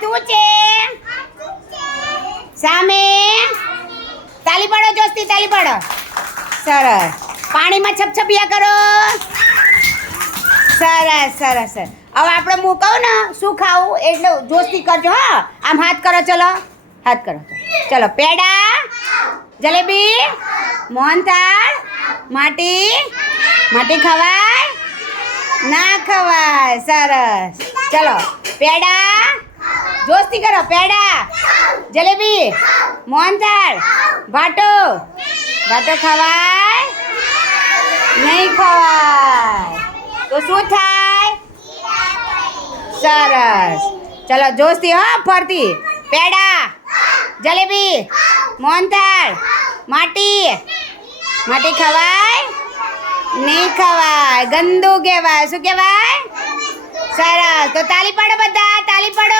હાથ ઊંચે સામે તાલી પાડો જોસ્તી તાલી પાડો સરસ પાણીમાં છપછપિયા કરો સરસ સરસ હવે આપણે હું કહું ને શું ખાવું એટલે જોસ્તી કરજો હા આમ હાથ કરો ચલો હાથ કરો ચલો પેડા જલેબી મોહનથાળ માટી ખવાય ના ખવાય સરસ ચલો પેડા જોસ્તી કરો પેડા જલેબી મોહનથાળ ભાટો ખવાય નહીં ખવાય તો શું થાય સરસ ચલો જોસ્તી હા ફરતી પેડા જલેબી મોહનથાળ માટી ખવાય નહીં ખવાય ગંદુ કહેવાય શું કહેવાય સરસ તો તાલી પાડો બધા તાલી પાડો